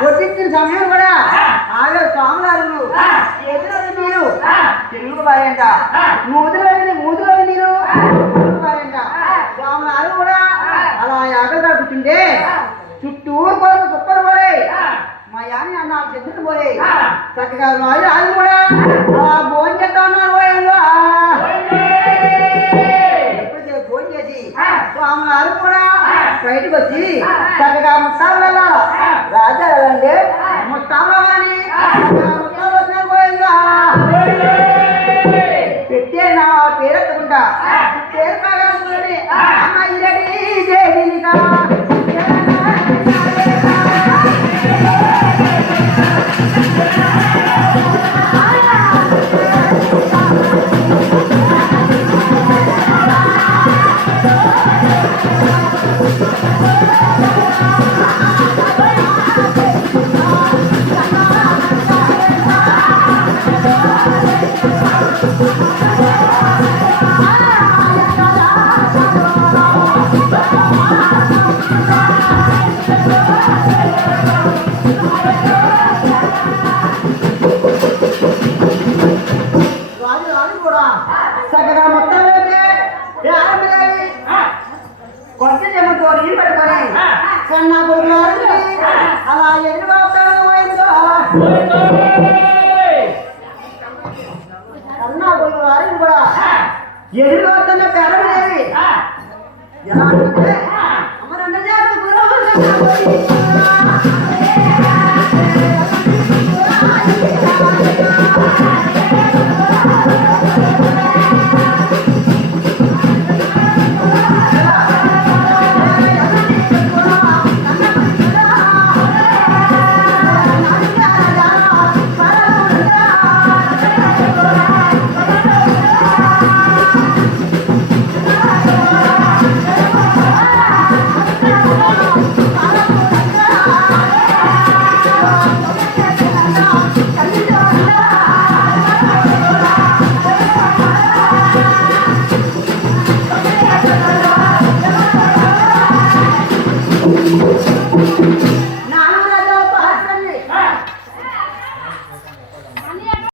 వడ్డించిన సమయం కూడా ఆగే స్వాములారు చేతిలో మీరు తెలుగు పారేంట మూతిలో మీరు పారేంట స్వాములారు కూడా అలా యాగగా కూర్చుంటే చుట్టూరు కొరకు చుక్కలు పోలే మా యాని అన్న చెట్టుకు పోలే చక్కగా రాజు కూడా అలా భోజనం చేస్తా ఉన్నారు భోజనం చేసి స్వాములారు కూడా బయటకు వచ్చి చక్కగా ముస్తాలు వెళ్ళాలి రాజా వెళ్ళండి ముస్తాలు అని ముస్తాలు వచ్చిన పోయిందా పెట్టే నా పేరెత్తుకుంటా పేరు కాగలుగుతుంది అమ్మ ఇరటి చేదినిగా అలా